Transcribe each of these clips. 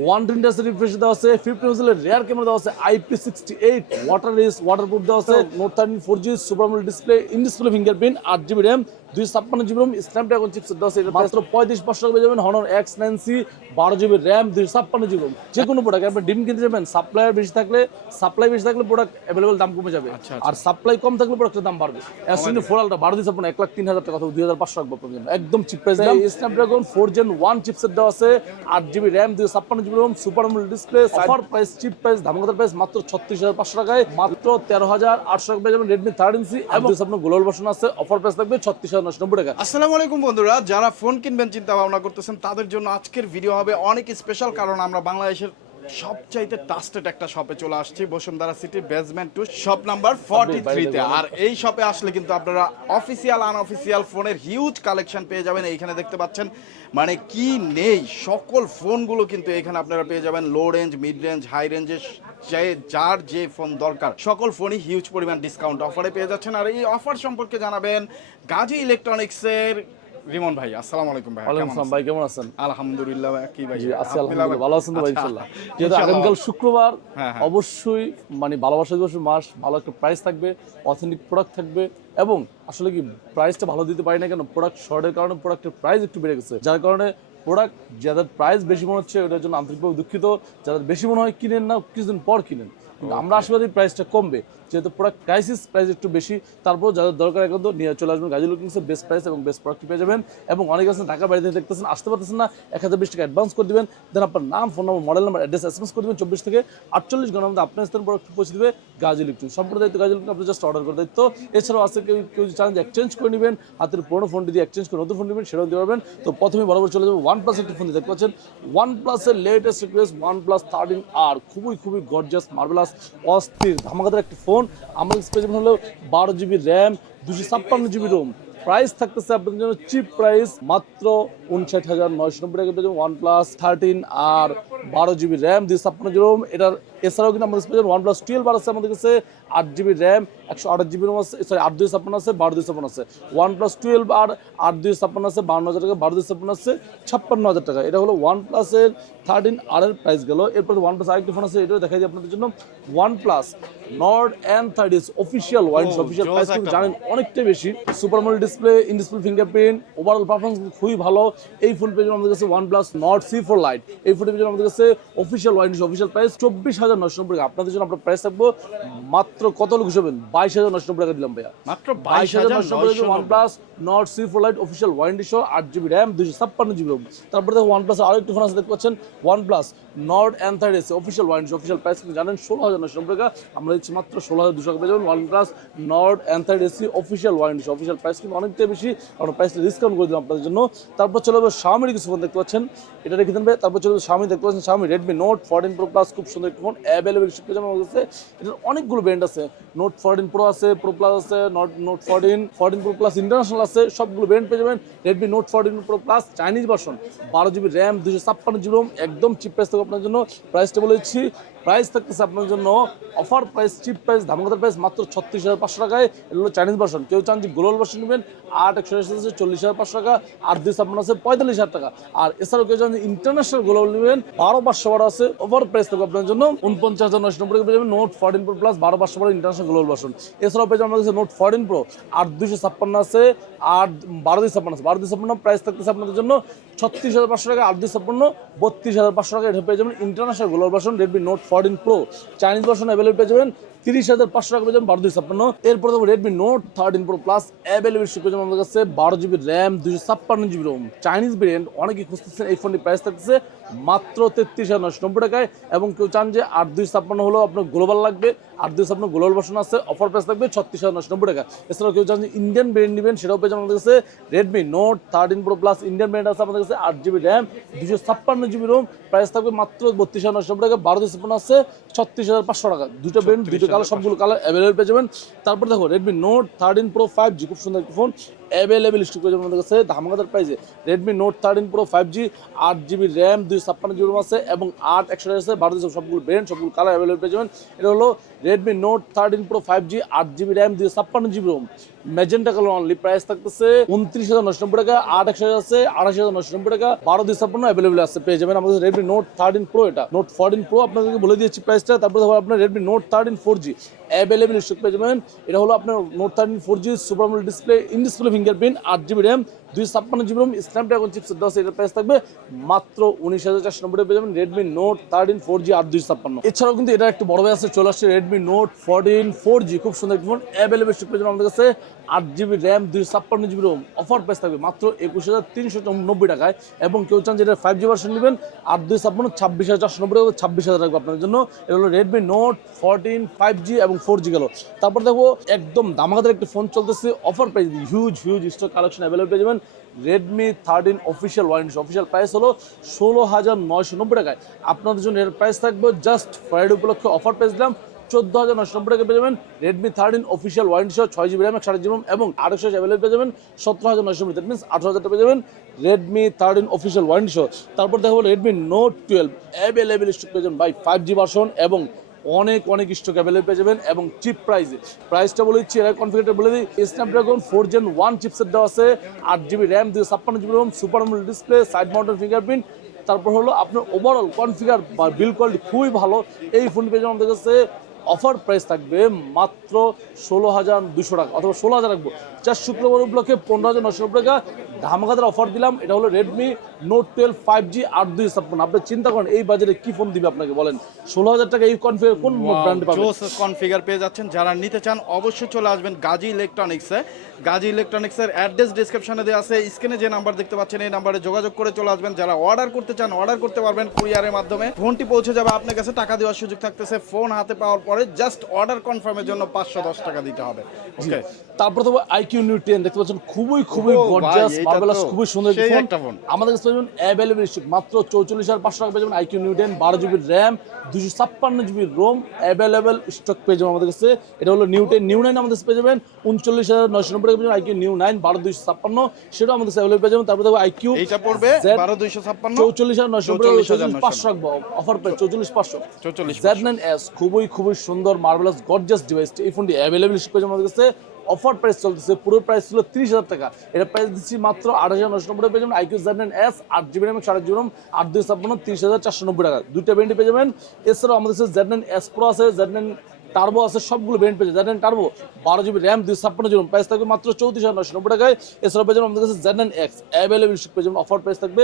One ten refresh দেওয়া আছে fifty rare camera দেওয়া আছে আইপি সিক্সটি এইট ওয়াটার রেস ওয়াটারপ্রুফ দেওয়া আছে note thirteen four G super AMOLED display in display fingerprint আট জিবি র্যাম দুই ছাপ্পান্ন জিবি রোম স্ন্যাপড্রাগন চিপসেট দেওয়া আছে এটা মাত্র পঁয়ত্রিশ পাঁচশো টাকা যাবেন হনর এক্স নাইন সি বারো জিবি র্যাম দুই ছাপ্পান্ন জিবি রোম যে কোনো প্রোডাক্ট আপনি ডিম কিনতে যাবেন সাপ্লায়ার বেশি থাকলে সাপ্লাই বেশি থাকলে প্রোডাক্ট অ্যাভেলেবল দাম কমে যাবে। আর সাপ্লাই কম থাকলে প্রোডাক্টের দাম বাড়বে। অ্যাসিনি ফোর আলটা বারো দিচ্ছে আপনার এক লাখ তিন হাজার টাকা দুই হাজার পাঁচশো টাকা একদম cheap price Snapdragon four gen one chipset দেওয়া আছে আট জিবি র্যাম দুই ছাপ্পান্ন super display offer price cheap price ধামাকাদার price মাত্র ছত্রিশ হাজার পাঁচশো টাকায় মাত্র তেরো হাজার আটশো টাকা পেয়ে যাবেন রেডমি থার্ড সি এবং আপনার গ্লোবাল ভার্সন আছে অফার প্রাইস থাকবে ছত্রিশ হাজার নশো নব্বই টাকা। আসসালামু আলাইকুম বন্ধুরা যারা ফোন কিনবেন চিন্তা ভাবনা করতেছেন তাদের জন্য আজকের ভিডিও হবে অনেক স্পেশাল কারণ আমরা বাংলাদেশের সবচাইতে ট্রাস্টেড একটা শপে চলে আসছি Bashundhara City basement two shop number forty থ্রিতে আর এই শপে আসলে কিন্তু আপনারা অফিসিয়াল আনঅফিসিয়াল ফোনের হিউজ কালেকশন পেয়ে যাবেন এইখানে দেখতে পাচ্ছেন। মানে কি নেই সকল ফোনগুলো কিন্তু এখানে আপনারা পেয়ে যাবেন low range mid range high রেঞ্জের যে যার যে ফোন দরকার সকল ফোনই হিউজ পরিমাণ ডিসকাউন্ট অফারে পেয়ে যাচ্ছেন। আর এই অফার সম্পর্কে জানাবেন গাজী ইলেকট্রনিক্সের রিমন ভাই আসসালামু আলাইকুম ভাই ওয়ালাইকুম আসসালাম ভাই কেমন আছেন? আলহামদুলিল্লাহ ভাই, কি ভাই? আছি আলহামদুলিল্লাহ ভালো আছেন তো ভাই ইনশাআল্লাহ যেহেতু আগামীকাল শুক্রবার হ্যাঁ, হ্যাঁ। অবশ্যই মানে ভালোবাসা দিবস মাস ভালো একটা প্রাইস থাকবে অথেন্টিক প্রোডাক্ট থাকবে এবং আসলে কি প্রাইসটা ভালো দিতে পারি না কেন? প্রোডাক্ট শর্টের কারণে প্রোডাক্টের প্রাইস একটু বেড়ে গেছে। যার কারণে প্রোডাক্ট যাদের প্রাইস বেশি মনে হচ্ছে ওটার জন্য আন্তরিকভাবে দুঃখিত। যাদের বেশি মনে হয় কিনেন না কিছুদিন পর কিনেন। কিন্তু আমরা আশীর্বাদী প্রাইসটা কমবে। যেহেতু প্রোডাক্ট ক্রাইসিস প্রাইস একটু বেশি তারপর যাদের দরকার একদম নিয়ে চলে আসবেন গাজী লুকিংসের বেস্ট প্রাইস এবং বেস্ট প্রোডাক্ট পেয়ে যাবেন। এবং অনেক আছেন ঢাকা বাড়িতে দেখতেছেন আসতে পারতেছেন না এক হাজার বিশ টাকা অ্যাডভান্স করে দিবেন। দেন আপনার নাম phone number model number address S করে দেবেন চব্বিশ থেকে আটচল্লিশ ঘণ্টার মধ্যে আপনার স্থান প্রোডাক্ট পৌঁছে দেবে গাজী লিপটন সম্পূর্ণ দায়িত্ব গাজী লিপটন আপনি জাস্ট অর্ডার করে দায়িত্ব। এছাড়াও আছে কেউ কেউ চান যে এক্সচেঞ্জ করে নেবেন হাতের পুরোনো ফোনটি দিয়ে এক্সচেঞ্জ করে নতুন ফোন নেবেন সেটাও দিতে পারবেন। তো প্রথমে বরাবর চলে যাব ওয়ান প্লাস একটি ফোন দেখতে পাচ্ছেন। ওয়ান প্লাসের latest request one plus thirteen আর খুবই খুবই গর্জাস মার্বেলাস অস্থির, ধামাকাদার একটি ফোন আমার স্পেস হলো বারো জিবি র্যাম দুশো ছাপ্পান্ন জিবি রোম প্রাইস থাকতেছে আপনাদের জন্য চিপ প্রাইস মাত্র উনষাট হাজার নয়শো নব্বই টাকা। ওয়ান প্লাস থার্টিন আর বারো জিবি র্যাম দুশো ছাপ্পান্ন জিবি রোম এটার এছাড়াও কিন্তু আমাদের পেয়ে ওয়ান প্লাস টুয়েলভ আর আছে আমাদের কাছে আট জিবি র্যাম একশো আঠাশ জিবি রোম আছে সরি আট দুই ছাপ্পান্ন আছে বারো দুই ছাপ্পান্ন আছে। ওয়ান প্লাস টুয়েলভ আর আট দুই ছাপ্পান্ন আছে বান্ন হাজার টাকা বারো দুই ছাপ্পান্ন আছে ছাপ্পান্ন হাজার টাকা। এটা হলো ওয়ান প্লাসের থার্টিন আর এর প্রাইস গেল। এরপর ওয়ান প্লাস আরেকটি ফোন আছে এটাও দেখাই দিই আপনাদের জন্য। OnePlus Nord and third is official wines official price কিন্তু জানেন অনেকটাই বেশি। Super model display in display fingerprint overall performance খুবই ভালো। এই ফোন পেয়ে আমাদের কাছে OnePlus Nord C four lite এই ফোনটি পেয়ে আমাদের কাছে অফিসিয়াল ওয়াইন্স অফিসিয়াল প্রাইস চব্বিশ হাজার নশো নব্বই টাকা। আপনাদের জন্য আমরা প্রাইস থাকব মাত্র কত লোক হিসেবেন বাইশ হাজার নশো নব্বই টাকা দিলাম ভাইয়া। মাত্র বাইশ হাজার নশো নব্বই নয়শো OnePlus Nord C four lite official warranty সহ আট জিবি র্যাম দুশো ছাপ্পান্ন জিবি রোম তারপরে দেখো ওয়ান প্লাস আরও একটু ফোন আছে দেখতে পাচ্ছেন? One plus Nord and third এসে অফিসিয়াল ওয়ারেন্টি অফিসিয়াল প্রাইস কিন্তু জানেন ষোলো হাজার নশো নব্বই টাকা। আমরা দিচ্ছি মাত্র ষোলো হাজার দুশো টাকা পেয়ে যাবেন। One plus Nord and third এসি অফিসিয়াল ওয়ারেন্টি অফিসিয়াল প্রাইস কিন্তু অনেকটাই বেশি। আমরা প্রাইসটা ডিসকাউন্ট করে দিলাম আপনাদের জন্য। তারপর চলে যাব শামির কিছু ফোন দেখতে পাচ্ছেন। এটা রেখে দেবেন তারপর চলে যাব শামি দেখতে পাচ্ছেন Xiaomi Redmi note fourteen pro plus খুব সুন্দর একটি ফোন অ্যাভেলেবেল পেয়ে যাবেন আছে এটার অনেকগুলো ব্র্যান্ড আছে। নোট ফোরটিন প্রো আছে প্রো প্লাস আছে note note fourteen fourteen pro plus international আছে, সবগুলো ব্র্যান্ড পেয়ে যাবেন। Redmi note fourteen pro plus Chinese version বারো জিবি র্যাম দুশো ছাপ্পান্ন জিবি একদম চিপ প্রাইস থাকবে আপনার জন্য। প্রাইসটা বলেছি প্রাইস থাকতেছে আপনার জন্য অফার প্রাইস, চিপ প্রাইস ধামাকাতার প্রাইস মাত্র ছত্রিশ হাজার পাঁচশো টাকায়। এটা হলো চাইনিজ ভার্সন কেউ চান যে গ্লোবাল ভার্সন নেবেন, আট একশো আছে, চল্লিশ হাজার পাঁচশো টাকা, আর দুই ছাপ্পান্ন আছে, পঁয়তাল্লিশ হাজার টাকা। আর এছাড়াও কেউ চান যে ইন্টারন্যাশনাল গ্লোবাল নেবেন, বারো পাঁচশো বারো আছে ওভার প্রাইস থাকবে আপনার জন্য উনপঞ্চাশ হাজার নশো নব্বই পেয়ে যাবেন নোট ফোরটিন প্রো প্লাস বারো পাঁচশো বারো ইন্টারন্যাশনাল গ্লোবাল ভার্সন এছাড়াও পেয়ে যাবেন আমাদের কাছে নোট ফোরটিন প্রো আট দুশো ছাপ্পান্ন আছে, আর বারো দুই ছাপ্পান্ন আছে। বারো দুই ছাপ্পান্ন প্রাইস থাকতেছে আপনাদের জন্য ছত্রিশ হাজার পাঁচশো টাকা আট দুই ছাপ্পান্ন বত্রিশ হাজার পাঁচশো টাকা, এটা পেয়ে যাবেন international global version Redmi note fourteen pro Chinese version available পেয়ে যাবেন তিরিশ হাজার পাঁচশো টাকা পেয়ে যাবেন বারো দুই ছাপ্পান্ন এরপর দেখো Redmi note thirteen pro plus available পেয়ে যাবেন আমাদের কাছে বারো জিবি র্যাম দুশো ছাপ্পান্ন জিবি রোম চাইনিজ ব্র্যান্ড অনেকেই খুঁজতেছেন, এই ফোনটির প্রাইস থাকতেছে মাত্র তেত্রিশ হাজার নশো নব্বই টাকায়। এবং কেউ চান যে আট দুই ছাপ্পান্ন হলেও আপনার গ্লোবাল লাগবে আট দুই ছাপ্পান্ন গ্লোবাল ভার্সন আছে অফার প্রাইস থাকবে ছত্রিশ হাজার নশো নব্বই টাকা। এছাড়াও কেউ চান যে ইন্ডিয়ান ব্র্যান্ড নেবেন, সেটাও পেয়ে যাবেন আমাদের কাছে। Redmi note thirteen pro plus Indian brand আছে আমাদের কাছে, আট জিবি র্যাম দুশো ছাপ্পান্ন জিবি রোম প্রাইস থাকবে মাত্র বত্রিশ হাজার নশো নব্বই টাকা, বারো দুই ছাপ্পান্ন আছে, ছত্রিশ হাজার পাঁচশো টাকা। দুটো ব্র্যান্ড দুটো কালার, সবগুলো কালার অ্যাভেলেবেল পেয়ে যাবেন। তারপর দেখো Redmi note thirteen pro five G খুব সুন্দর একটি ফোন অ্যাভেলেবেল স্টক যাবেন আমাদের কাছে। ধামাকাদার প্রাইসে Redmi note thirteen pro five G আট জিবি র্যাম দুই ছাপ্পান্ন জিবি আছে এবং আট একশো আছে। দুশো সবগুলো ব্র্যান্ড সবগুলো কালার অ্যাভেলেবেল পেয়ে যাবেন। এটা হলো Redmi note thirteen pro five G আট জিবি র্যাম দুই ছাপ্পান্ন GB ROM magenta colour only price থাকতেছে উনত্রিশ হাজার নশো নব্বই টাকা, আট একশো আছে, আড়াইশ হাজার নশো নব্বই টাকা। বারো দুই ছাপ্পান্ন অ্যাভেলেবেল আছে, পেয়ে যাবেন আমাদের রেডমি নোট থার্টিন প্রো এটা। নোট ফোরটিন প্রো আপনাদেরকে বলে দিয়েছি প্রাইসটা তারপরে ধরো আপনার Redmi note thirteen four G available stock পেয়ে যাবেন। এটা হলো আপনার note thirteen four G super AMOLED display in display fingerprint আট জিবি র্যাম দুই ছাপ্পান্ন জিবি রোম স্ন্যাপড্রাগন চিপসেট আছে এটার প্রাইস থাকবে মাত্র উনিশ হাজার চারশো নব্বই পেয়ে যাবেন Redmi note thirteen four G আট দুই ছাপ্পান্ন। এছাড়াও কিন্তু এটা একটু বড় ভাই আছে, চলে আসছে Redmi note fourteen four G খুব সুন্দর একটি ফোন অ্যাভেলেবেল যাবেন আমাদের কাছে আট জিবি র্যাম দুই ছাপ্পান্ন জিবি রোম। অফার প্রাইস থাকবে মাত্র একুশ হাজার তিনশো নব্বই টাকায়। এবং কেউ চান যেটা ফাইভ জি ভার্সন নেবেন আট দুই ছাপ্পান্ন ছাব্বিশ হাজার চারশো নব্বই টাকা, ছাব্বিশ হাজার রাখব আপনার জন্য। এটা হলো Redmi note fourteen five G এবং ফোর জি গেল। তারপর দেখো একদম দামাকাদের একটি ফোন চলতেছে offer price huge huge stock collection available পেয়ে যাবেন। Redmi thirteen official warranty official price হলো ষোলো হাজার নয়শো নব্বই টাকায়। আপনাদের জন্য এর প্রাইস থাকবে জাস্ট ফ্রাইডে উপলক্ষে অফার প্রাইস দিলাম, চোদ্দ হাজার নশো নব্বই টাকা পেয়ে যাবেন রেডমি থার্টিন অফিসিয়াল ওয়ারেন্টি সহ ছয় জিবি র্যাম সাড়ে জিবি এবং আড়াইশো অ্যাভেলেবল পেয়ে যাবেন সতেরো হাজার নশো দ্যাট মিনস আঠারো হাজার পেয়ে যাবেন রেডমি থার্টিন অফিসিয়াল ওয়ারেন্টি সহ। তারপর দেখাবো Redmi note twelve available stock পেয়ে যাবেন বাই ফাইভ জি ভার্সন এবং অনেক অনেক স্টক অ্যাভেলেবল পেয়ে যাবেন এবং চিপ প্রাইসে প্রাইসটা বলে দিচ্ছি, এরা কনফিগারেটর বলে দিই। Snapdragon four gen one chipset দেওয়া আছে, আট জিবি র্যাম দুই ছাপ্পান্ন GB ROM super display side mounted fingerprint তারপর হলো আপনার ওভারঅল কনফিগার বা বিল কোয়ালিটি খুবই ভালো। এই ফোন পেয়ে আমাদের কাছে। অফার প্রাইস থাকবে মাত্র ষোলো হাজার দুশো টাকা, অথবা ষোলো হাজার রাখব। চার শুক্রবার উপলক্ষে পনেরো হাজার নশো টাকা ধামাকাদার অফার দিলাম। এটা হলো Redmi note twelve five G আট দুই ছাপ্পান্ন আপনি চিন্তা করেন এই বাজারে কি ফোন দিবে আপনাকে বলেন? ষোলো হাজার টাকা এই কনফিগার কোন ব্র্যান্ডে পাবেন? কনফিগার পেয়ে যাচ্ছেন। যারা নিতে চান অবশ্যই চলে আসবেন গাজী ইলেকট্রনিক্সে গাজী ইলেকট্রনিক্সের অ্যাড্রেস ডিসক্রিপশনে দেওয়া আছে। স্ক্রিনে যে নাম্বার দেখতে পাচ্ছেন এই নাম্বারে যোগাযোগ করে চলে আসবেন। যারা অর্ডার করতে চান অর্ডার করতে পারবেন কুরিয়ারের মাধ্যমে। ফোনটি পৌঁছে যাবে আপনার কাছে টাকা দেওয়ার সুযোগ থাকতেছে। ফোন হাতে পাওয়ার পরে জাস্ট অর্ডার কনফার্মের জন্য পাঁচশো দশ টাকা দিতে হবে। ওকে তারপর তো আইকিউ টেন দেখতে পাচ্ছেন খুবই খুবই ভাই, মার্বেলাস খুবই সুন্দর ফোন আমাদের কাছে পাবেন অ্যাভেলেবল স্টক মাত্র চৌচল্লিশ হাজার পাঁচশো টাকা পেয়ে যাবেন আইকিউ নিউ টেন বারো জিবি র্যাম দুশো ছাপ্পান্ন জিবি রোম অ্যাভেলেবল স্টক পেয়ে যাবেন আমাদের কাছে। এটা হলো নিউ টেন নিউ নাইন আমাদের কাছে পেয়ে যাবেন। উনচল্লিশ হাজার নয়শো নব্বই টাকা পেয়ে যাবেন আইকিউ নিউ নাইন বারো দুইশো ছাপ্পান্ন সেটাও আমাদের কাছে অ্যাভেলেবল পেয়ে যাবেন। তারপর দেখো আইকিউ এইটা পড়বে বারো দুইশো ছাপ্পান্ন চৌচল্লিশ হাজার নয়শো চৌচল্লিশ পাঁচশো রাখব অফার পেয়ে চৌচল্লিশ পাঁচশো। চৌচল্লিশ জেড নাইন এস খুবই খুবই সুন্দর মার্বেলাস গর্জাস ডিভাইস এই ফোনটি অ্যাভেলেবল পেয়ে আমাদের কাছে। অফার প্রাইস চলতেছে। পুরো প্রাইস ছিল তিরিশ হাজার টাকা। এটা প্রাইস দিচ্ছি মাত্র আট হাজার নশো নব্বই পেয়ে যাবেন আইকিউ জেড এস আট জিবি র্যাম সাড়ে জিবি র্যাম আট দুই ছাপ্পান্ন, তিরিশ হাজার চারশো নব্বই টাকা। দুইটা ব্যান্ডি পেয়ে যাবেন। এছাড়াও আমাদের কাছে জেড এস প্রো আছে। জেড নাইন টার্বো আছে, সবগুলো ব্র্যান্ড পেয়ে জেড টার্বো, বারো জিবি র্যাম দুই ছাপ্পান্ন জিবি প্রাইস থাকবে মাত্র চৌত্রিশ হাজার নশো নব্বই টাকায়। এছাড়াও পেয়ে যাবেন আমাদের কাছে জেড এক্স অ্যাভেলেবল পেয়ে যাবেন। অফার প্রাইস থাকবে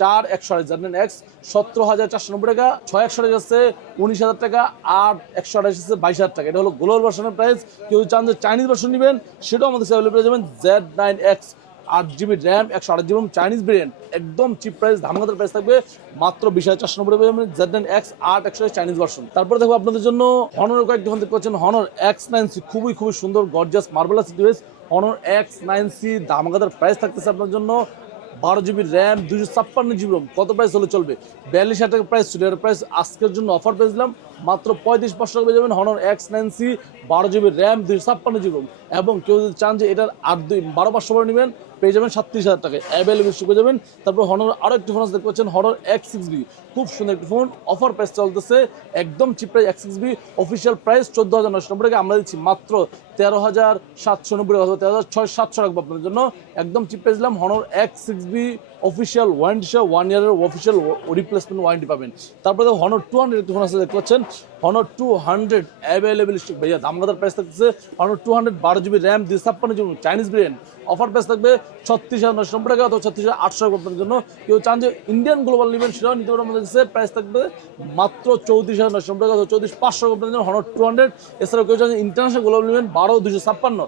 চার একশো আড়াই জেড এক্স সতেরো হাজার চারশো নব্বই টাকা, ছয় একশো আড়াই আছে, উনিশ হাজার টাকা, আট একশো আড়াইশ আছে, বাইশ হাজার টাকা। এটা হলো গ্লোবাল ভার্সনের প্রাইস কেউ চান যে চাইনিজ ভার্সন নেবেন, সেটাও আমাদের কাছে অ্যাভেলেবল পেয়ে যাবেন জেড নাইন এক্স আট জিবি র্যাম, একশো আট জিবি চাইনিজ ভেরিয়েন্ট একদম চিপ প্রাইস ধামাকাদার প্রাইস থাকবে মাত্র বিশ হাজার চারশো নব্বই জেড নাইন এক্স আট একশো চাইনিজ ভার্সন তারপরে দেখো আপনাদের জন্য হনর কয়েকটি দেখতে পাচ্ছেন। হনর এক্স নাইন সি খুবই খুবই সুন্দর gorgeous marvellous device Honor X nine C ধামাকাদার price থাকতেছে আপনার জন্য বারো জিবি র্যাম দুশো ছাপ্পান্ন জিবি রোম কত প্রাইস হলে চলবে? বিয়াল্লিশ হাজার টাকা প্রাইস ছিল এর প্রাইস আজকের জন্য অফার পেয়েছিলাম মাত্র পঁয়ত্রিশ পাঁচশো টাকা পেয়ে যাবেন হনর এক্স নাইন সি বারো জিবি র্যাম দুশো ছাপ্পান্ন জিবি রোম এবং কেউ যদি চান যে এটার আট দুই, বারো পাঁচশো করে নেবেন পেয়ে যাবেন সাতত্রিশ হাজার টাকায়। অ্যাভেলেবল পেয়ে যাবেন। তারপর হনর আরও একটি ফোন দেখতে পাচ্ছেন হনর এক্স বি খুব সুন্দর একটি ফোন অফার প্রাইস চলতেছে একদম cheap price X six B official price চোদ্দ হাজার নশো নব্বই টাকা আমরা দিচ্ছি মাত্র তেরো হাজার সাতশো নব্বই টাকা। তেরো হাজার ছয় সাতশো রাখব আপনার জন্য। একদম চিপ প্রাইস দিলাম। Honor X six B official warranty সহ ওয়ান ইয়ারের অফিসিয়াল রিপ্লেসমেন্ট ওয়ারেন্টি পাবেন। তারপরে দেখো হনর টু হান্ড্রেড একটি ফোন আছে, দেখতে পাচ্ছেন। হনর টু হান্ড্রেড অ্যাভেলেবেল ভাইয়া দামগাদার প্রাইস থাকতেছে হনর টু হান্ড্রেড বারো জিবি র্যাম দুই ছাপ্পান্ন জিবি চাইনিজ ব্রেন অফার প্রাইস থাকবে ছত্রিশ হাজার নশো নব্বই টাকা অথবা ছত্রিশ হাজার আটশো আপনার জন্য। কেউ চান যে ইন্ডিয়ান গ্লোবাল নেবেন সেটাও নিতে পারবেন আমাদের কাছে প্রাইস থাকবে মাত্র চৌত্রিশ হাজার নশো নব্বই টাকা অথবা চৌত্রিশ পাঁচশো আপনার জন্য হনর টু হান্ড্রেড এছাড়াও কেউ চান ইন্টারন্যাশনাল গ্লোবাল নেবেন বারো দুশো ছাপ্পান্ন।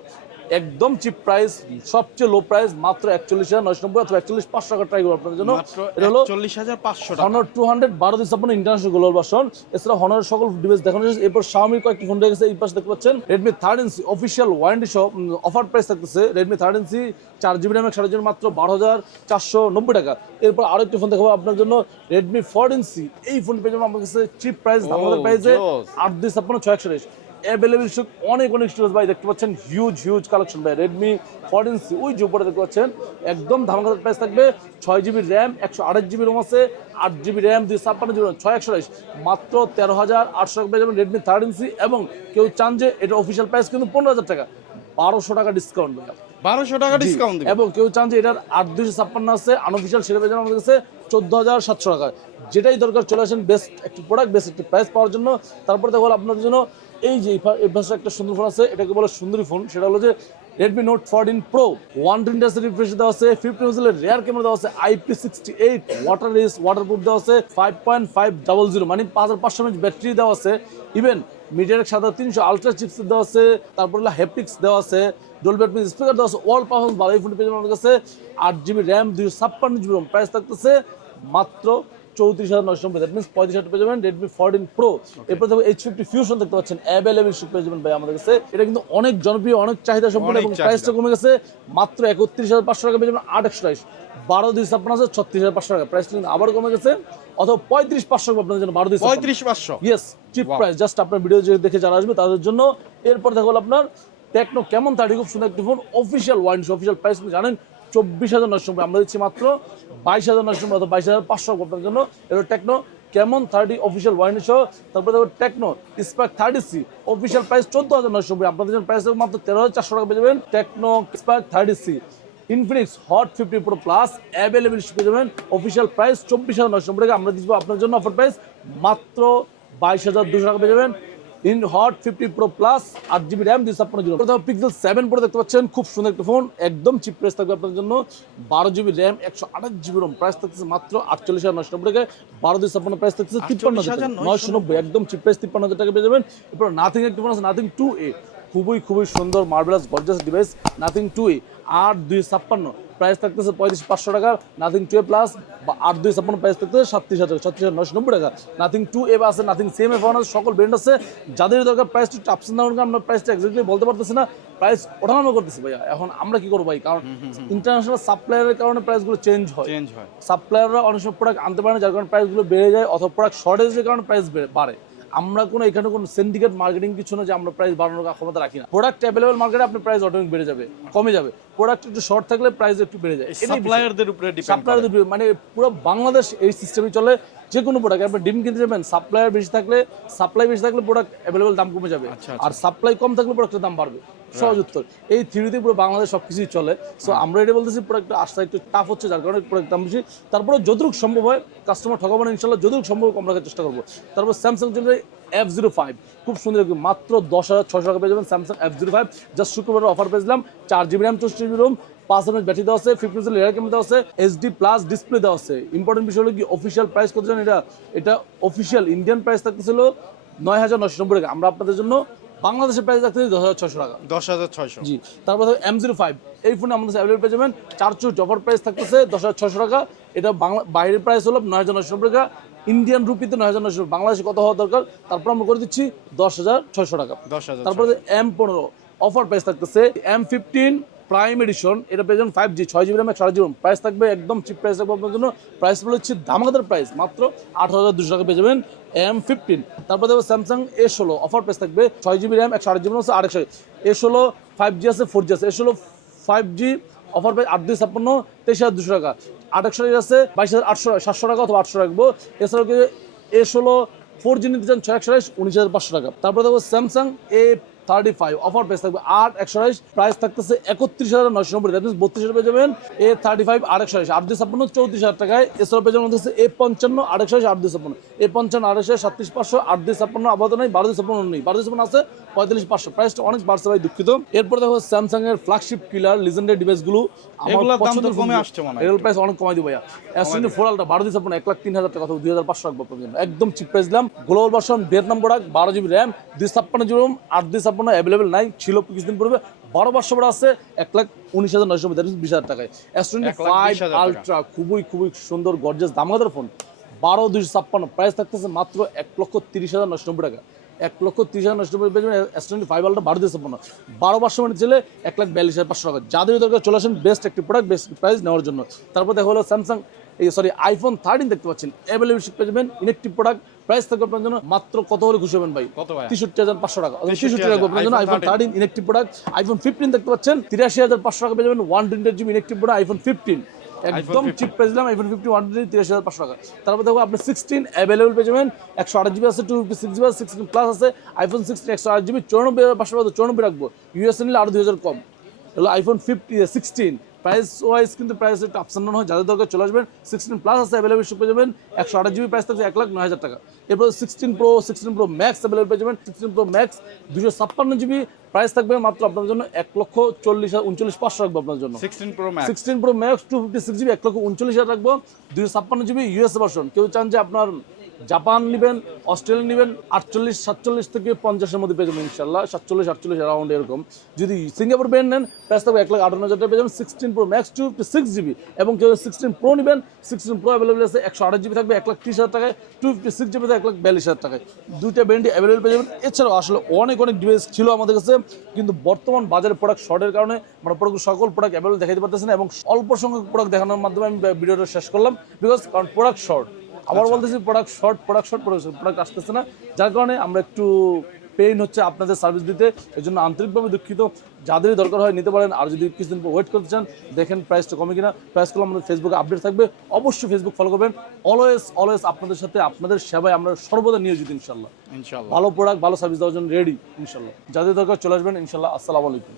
একদম চিপ প্রাইস সবচেয়ে লো প্রাইস মাত্র একচল্লিশ হাজার নশো নব্বই অথবা একচল্লিশ পাঁচশো টাকা ট্রাই করব আপনার জন্য। এটা হলো চল্লিশ হাজার পাঁচশো হনর টু হান্ড্রেড বারো ছাপ্পান্ন ইন্টারন্যাশনাল গ্লোবাল ভার্সন এছাড়া সকল ডিভাইস দেখানো হয়েছে এরপর শাওমির কয়েকটি ফোন রয়ে গেছে এই পাশে দেখতে পাচ্ছেন। Redmi third inch official warranty সহ অফার প্রাইস থাকতেছে। রেডমি থার্ড ইঞ্চি চার জিবি র্যাম একশো জন্য মাত্র বারো হাজার চারশো নব্বই টাকা। এরপর আরও একটি ফোন দেখাবো আপনার জন্য রেডমি ফোর ইঞ্চি এই ফোন পেয়ে যাব আমার কাছে চিপ প্রাইস আমাদের প্রাইসে আট দুই ছাপ্পান্ন ছয় একশো অ্যাভেলেবেল স্টক অনেক অনেক স্টোরেজ ভাই দেখতে পাচ্ছেন হিউজ হিউজ কালেকশন ভাই রেডমি ফোরটিন সি ওই যে উপরে দেখতে পাচ্ছেন একদম ধামাকাদার প্রাইস থাকবে ছয় জিবি র্যাম একশো আঠাশ জিবি রোম আছে আট জিবি র্যাম দুই ছাপ্পান্ন জিবি ছয় একশো আঠাশ মাত্র তেরো হাজার আটশো টাকা পেয়ে যাবেন রেডমি থার্টিন সি এবং কেউ চান যে এটা অফিসিয়াল প্রাইস কিন্তু পনেরো হাজার টাকা বারোশো টাকা ডিসকাউন্ট ভাই। বারোশো টাকা ডিসকাউন্ট এবং কেউ চান যে এটার আট দুইশো ছাপ্পান্ন আছে আনঅফিসিয়াল সেটা পেয়ে যাবেন আমাদের কাছে চোদ্দ হাজার সাতশো টাকা। যেটাই দরকার চলে আসেন বেস্ট একটি প্রোডাক্ট বেস্ট একটি প্রাইস পাওয়ার জন্য। তারপরে দেখো আপনাদের জন্য এই যে পাশে একটা সুন্দর ফোন আছে, এটাকে বলে সুন্দরী ফোন। সেটা হলো যে Redmi note fourteen pro one twenty আছে রিফ্রেশ দেওয়া আছে ফিফটি মেগাপিক্সেলের রেয়ার ক্যামেরা দেওয়া আছে আইপি সিক্সটি এইট ওয়াটার রেস ওয়াটার প্রুফ দেওয়া আছে five point five double zero মানে পাঁচ হাজার পাঁচশো এমএচ ব্যাটারি দেওয়া আছে। ইভেন মিডিয়ার হাজার তিনশো আলট্রা চিপস দেওয়া আছে, তারপর হলো হ্যাপটিক্স দেওয়া আছে ডোল ব্যাটমিন স্পিকার দেওয়া আছে অল পারফরমেন্স ভালো এই ফোনটি পেয়ে যাবেন আমাদের কাছে। আট জিবি র্যাম দুইশো ছাপ্পান্ন জিবি রোম প্রাইস থাকতেছে মাত্র চৌত্রিশ হাজার নশো নব্বই। দ্যাট মিনস পঁয়ত্রিশ হাজার পেয়ে যাবেন রেডমি ফোরটিন প্রো এরপর এইচ ফিফটি ফিউশন দেখতে পাচ্ছেন অ্যাভেলেবল পেয়ে যাবেন ভাই আমাদের কাছে। এটা কিন্তু অনেক জনপ্রিয় অনেক চাহিদা অনেক এবং প্রাইসটা কমে গেছে মাত্র একত্রিশ হাজার পাঁচশো টাকা পেয়ে যাবেন আট একশো বাইশ বারো দুই ছাপ্পান্ন আছে ছত্রিশ হাজার পাঁচশো টাকা। প্রাইসটা কিন্তু আবার কমে গেছে অথবা পঁয়ত্রিশ পাঁচশো টাকা আপনাদের জন্য বারো দুই পঁয়ত্রিশ পাঁচশো। ইয়েস চিপ প্রাইস জাস্ট আপনার ভিডিও দেখে যারা আসবে তাদের জন্য। এরপর দেখো হলো আপনার টেকনো কেমন থার্টি খুব সুন্দর একটি ফোন অফিসিয়াল ওয়াইন্স অফিসিয়াল প্রাইস জানেন চব্বিশ হাজার নব্বই। আমরা দিচ্ছি মাত্র বাইশ হাজার নব্বই অথবা বাইশ হাজার পাঁচশো আপনার জন্য। এটা টেকনো কেমন থার্টি অফিসিয়াল ওয়াইন সহ। তারপরে দেখো Tecno Spark thirty C official price চোদ্দ হাজার নব্বই। আপনাদের জন্য প্রাইস মাত্র তেরো হাজার চারশো টাকা পেয়ে যাবেন Tecno Spark thirty C Infinix Hot fifty pro plus available পেয়ে যাবেন। অফিসিয়াল প্রাইস চব্বিশ হাজার নব্বই টাকা। আমরা দিচ্ছি আপনার জন্য অফার প্রাইস মাত্র বাইশ হাজার দুশো টাকা পেয়ে যাবেন। In hot fifty pro plus আট জিবি র্যাম দুই ছাপ্পান্ন জিবি পিক্সেল সেভেন প্রো দেখতে পাচ্ছেন খুব সুন্দর একটা ফোন একদম চিপ প্রাইস থাকবে আপনার জন্য। বারো জিবি র্যাম একশো আঠাশ জিবি রোম প্রাইস থাকছে মাত্র আটচল্লিশ হাজার নশো নব্বই টাকা বারো দুই ছাপ্পান্ন প্রাইস থাকছে তিপ্পান্ন হাজার টাকা। 48,990 নয়শো নব্বই একদম চিপ প্রাইস তিপ্পান্ন হাজার টাকা পেয়ে যাবেন। এরপর নাথিং একটি ফোন আছে নাথিং টু এ খুবই খুবই সুন্দর marvellous gorgeous device Nothing two A আট দুই ছাপ্পান্ন প্রাইস থাকতেছে পঁয়ত্রিশ পাঁচশো টাকা। নাথিং টু এ প্লাস বা আট দুই ছাপ্পান্ন প্রাইস থাকতেছে সাতত্রিশ হাজার ছত্রিশ হাজার নশো নব্বই টাকা। নাথিং টু এ আছে নাথিং সেম এ ফোন আছে সকল ব্র্যান্ড আছে। যাদের দরকার প্রাইসটা একটু আপস ডাউন আমরা প্রাইসটা এক্সাক্টলি বলতে পারতেছি না। প্রাইস ওঠানামা করতেছি ভাইয়া। এখন আমরা কি করব ভাই? কারণ ইন্টারন্যাশনাল সাপ্লায়ারের কারণে প্রাইসগুলো চেঞ্জ হয়। চেঞ্জ হয়। সাপ্লায়াররা অনেক সময় প্রোডাক্ট আনতে পারে না যার কারণে প্রাইসগুলো বেড়ে যায় অথবা প্রোডাক্ট শর্টেজের কারণে প্রাইস বাড়ে। আমরা কোনো এখানে কোনো সিন্ডিকেট মার্কেটিং কিছু না যে আমরা প্রাইস বাড়ানোর ক্ষমতা রাখি না। প্রোডাক্ট অ্যাভেলেবল মার্কেটে আপনার প্রাইস অটোমেটিক বেড়ে যাবে কমে যাবে। প্রোডাক্ট একটু শর্ট থাকলে প্রাইস একটু বেড়ে যায়। সাপ্লায়ারদের উপরে ডিপেন্ড মানে পুরো বাংলাদেশ এই সিস্টেমে চলে। যে কোনো প্রোডাক্ট আপনি ডিম কিনতে যাবেন সাপ্লায়ার বেশি থাকলে সাপ্লাই বেশি থাকলে প্রোডাক্ট অ্যাভেলেবল দাম কমে যাবে। আচ্ছা, আর সাপ্লাই কম থাকলে প্রোডাক্টের দাম বাড়বে। সহজ উত্তর। এই থিওরিতে পুরো বাংলাদেশ সব কিছুই চলে সো আমরা এটা বলতেছি প্রোডাক্ট আসতে একটু টাফ হচ্ছে যার কারণে প্রোডাক্ট দাম বেশি। তারপরে যতটুকু সম্ভব হয় কাস্টমার ঠকাবো না ইনশাল্লাহ যতটুকু সম্ভব আমরা রাখার চেষ্টা করব। তারপর স্যামসাং জেনারে এফ জিরো ফাইভ খুব সুন্দর মাত্র দশ হাজার ছশো টাকা পেয়ে যাবেন Samsung F zero five just শুক্রবার অফার পেয়েছিলাম চার জিবি র্যাম চৌষট্টি জিবি রোম পাঁচ এমএচ ব্যাটারি দেওয়া আছে ফিফটি পার্সেন্ট লেয়ার ক্যামেরা দেওয়া আছে এইচডি প্লাস ডিসপ্লে দেওয়া আছে। ইম্পর্টেন্ট বিষয় হলো কি অফিসিয়াল প্রাইস কত জানেন এটা? এটা অফিসিয়াল ইন্ডিয়ান প্রাইস থাকতেছিল নয় হাজার নশো নব্বই টাকা। আমরা আপনাদের জন্য বাংলাদেশের প্রাইস রাখতেছি দশ হাজার ছশো টাকা। দশ হাজার ছয়শো। জি তারপর এম জিরো ফাইভ এই ফোনে আমাদের অ্যাভেলেবল পেয়ে যাবেন। চার চুট অফার প্রাইস থাকতেছে দশ হাজার ছশো টাকা। এটা বাংলা বাইরের প্রাইস হলো নয় হাজার নশো নব্বই টাকা। ইন্ডিয়ান রুপিতে নয় হাজার নশো বাংলাদেশে কত হওয়া দরকার? তারপর আমরা করে দিচ্ছি দশ হাজার ছশো টাকা। দশ হাজার তারপরে এম পনেরো অফার প্রাইস থাকতেছে এম ফিফটিন প্রাইম এডিশন এটা পেয়ে যাবেন ফাইভ জি ছয় জিবি র্যাম সাড়ে জিবি প্রাইস থাকবে একদম চিপ প্রাইস থাকবে আপনার জন্য। প্রাইস বলে হচ্ছে ধামাকাদার প্রাইস মাত্র আট হাজার দুশো টাকা পেয়ে যাবেন এম ফিফটিন তারপর দেখব স্যামসাং এ ষোলো অফার প্রাইস থাকবে ছয় জিবি র্যাম একশো আট জিবি আছে আরেকশো এ ষোলো ফাইভ জি আছে ফোর জি আছে। এ ষোলো ফাইভ জি অফার প্রাইস আট দুই ছাপ্পান্ন, তেইশ হাজার দুশো টাকা। আট একশো আছে, বাইশ হাজার আটশো, সাতশো টাকা অথবা আটশো রাখব। এছাড়াও এ ষোলো ফোর জি নিতে চান, ছয় একশো উনিশ হাজার পাঁচশো টাকা। তারপরে দেখব Samsung A thirty five offer price থাকবে আট একশো প্রাইস থাকতেছে একত্রিশ হাজার নশো নব্বই। বত্রিশ পেয়ে যাবেন এ থার্টি ফাইভ আট একশো আট দুই ছাপ্পান্ন চৌত্রিশ হাজার টাকায়। পেয়ে যাবেন হচ্ছে এ পঞ্চান্ন আট একশো আট দুই ছাপ্পান্ন। এ পঞ্চান্ন আট একশো সাতত্রিশ পাঁচশো আট দুই ছাপ্পান্ন আপাতত নেই। বারো দুই ছাপ্পান্ন নেই। বারো দুই ছাপ্পান্ন আছে পঁয়তাল্লিশ পাঁচশো। প্রাইসটা অনেক বাড়ছে ভাই দুঃখিত। এরপর দেখো স্যামসাং এর ফ্ল্যাগশিপ কিলার লিজেন্ডারি ডিভাইসগুলো কমে আসছে মনে হয়। এর প্রাইস অনেক কমাই দিব ভাইয়া। এসএনডি ফোর বারো দিন আপনার এক লাখ তিন হাজার টাকা অথবা দুই হাজার পাঁচশো রাখব একদম চিপ প্রাইস দিলাম। গ্লোবাল ভার্সন ভিয়েতনাম প্রোডাক্ট বারো জিবি র্যাম দুই ছাপ্পান্ন জিবি আট দুই ছাপ্পান্ন অ্যাভেলেবেল নাই ছিল কিছুদিন পূর্বে। বারো পাঁচশো বড় আছে এক লাখ উনিশ হাজার নয়শো দ্যাট বিশ হাজার টাকায়। S twenty five. আলট্রা খুবই খুবই সুন্দর গর্জাস দামাদার ফোন বারো দুইশো ছাপ্পান্ন প্রাইস থাকতেছে মাত্র এক লক্ষ তিরিশ হাজার নশো নব্বই টাকা। এক লক্ষ তিরিশ হাজার নষ্ট পেয়ে যাবেন এস টোয়েন্টি ফাইভ আলটা বারো দিয়ে ছাপ্পান্ন। বারো পাঁচশো মানে ছেলে এক লাখ বিয়াল্লিশ হাজার পাঁচশো টাকা। যাদের দরকার চলে আসেন বেস্ট একটি প্রোডাক্ট বেস্ট প্রাইস নেওয়ার জন্য। তারপর দেখা হলো স্যামসাং এই সরি আইফোন থার্টিন দেখতে পাচ্ছেন। অ্যাভেলেবল পেয়ে যাবেন। ইলেকট্রিক প্রোডাক্ট প্রাইস থাকবে আপনার জন্য মাত্র কত হলে খুশি হবেন ভাই? তেষট্টি হাজার পাঁচশো টাকা। 63,000 তেষট্টি টাকা আপনার জন্য iPhone thirteen electric product iPhone fifteen দেখতে পাচ্ছেন। তিরাশি হাজার পাঁচশো টাকা পেয়ে যাবেন one twenty GB electric product iPhone fifteen একদম চিপ দিলাম আইফোন ফিফটি ওয়ান টোয়েন্টি তিরাশি হাজার পাঁচশো টাকা। তারপর দেখো আপনি সিক্সটিন অ্যাভেলেবল পেয়ে যাবেন একশো আট জিবি আছে টু ফিফটি সিক্স জিবি আছে সিক্সটিন প্লাস আছে আইফোন সিক্সটিন একশো আট জিবি চৌরানব্বই হাজার পাঁচশো টাকা চৌরানব্বই রাখব। ইউএসএ নিলে আরও দুই হাজার কম। হলো iPhone fifty sixteen price wise কিন্তু প্রাইস একটু আপস ডাউন হয়। যাদের দরকার চলে আসবেন সিক্সটিন প্লাস আছে অ্যাভেলেবল পেয়ে যাবেন একশো আট জিবি প্রাইস থাকছে এক লাখ নয় হাজার টাকা। এরপর sixteen pro sixteen pro max available পেয়ে যাবেন সিক্সটিন প্রো ম্যাক্স দুশো ছাপ্পান্ন জিবি প্রাইস থাকবে মাত্র আপনার জন্য এক লক্ষ চল্লিশ উনচল্লিশ পাঁচশো রাখব আপনার জন্য। Sixteen pro max sixteen pro max two fifty six GB এক লক্ষ উনচল্লিশ হাজার রাখব দুশো ছাপ্পান্ন জিবি ইউএস ভার্সন কেউ চান যে আপনার জাপান নেবেন, অস্ট্রেলিয়া নেবেন, আটচল্লিশ, সাতচল্লিশ থেকে পঞ্চাশের মধ্যে পেয়ে যাবেন ইনশাল্লাহ সাতচল্লিশ, আটচল্লিশ অ্যারাউন্ড এরকম। যদি সিঙ্গাপুর ব্র্যান্ড নেন, প্রাইস থাকবে এক লাখ আটান্ন হাজার টাকা, পেয়ে যাবেন sixteen pro max two six GB এবং কেউ সিক্সটিন প্রো নেবেন সিক্সটিন প্রো অ্যাভেলেবল আছে, একশো আঠাশ জিবি থাকবে, এক লাখ ত্রিশ হাজার টাকায় টু ফিফটি সিক্স জিবি এক লাখ বিয়াল্লিশ হাজার টাকায়। দুইটা ব্র্যান্ডই অ্যাভেলেবল পেয়ে যাবেন। এছাড়াও আসলে অনেক অনেক ডিভাইস ছিল আমাদের কাছে, কিন্তু বর্তমান বাজারে প্রোডাক্ট শর্টের কারণে আমরা প্রোডাক্ট সকল প্রোডাক্ট অ্যাভেলেবল দেখাতে পারতেছি না এবং অল্প সংখ্যক প্রোডাক্ট দেখানোর মাধ্যমে আমি ভিডিওটা শেষ করলাম বিকজ কারণ প্রোডাক্ট শর্ট আবার বলতেছি product short product short product আসতেছে না। যার কারণে আমরা একটু পেইন হচ্ছে আপনাদের সার্ভিস দিতে। এই জন্য আন্তরিকভাবে দুঃখিত। যাদেরই দরকার হয় নিতে পারেন। আর যদি কিছুদিন ওয়েট করতে চান দেখেন প্রাইসটা কমে কিনা। প্রাইসগুলো আমাদের ফেসবুকে আপডেট থাকবে। অবশ্যই ফেসবুক ফলো করবেন। অলওয়েজ অলওয়েজ আপনাদের সাথে আপনাদের সেবায় আমরা সর্বদা নিয়োজিত ইনশাল্লাহ ইনশাল্লাহ ভালো প্রোডাক্ট ভালো সার্ভিস দেওয়ার জন্য রেডি ইনশাল্লাহ যাদের দরকার চলে আসবেন ইনশাল্লাহ আসসালামু আলাইকুম।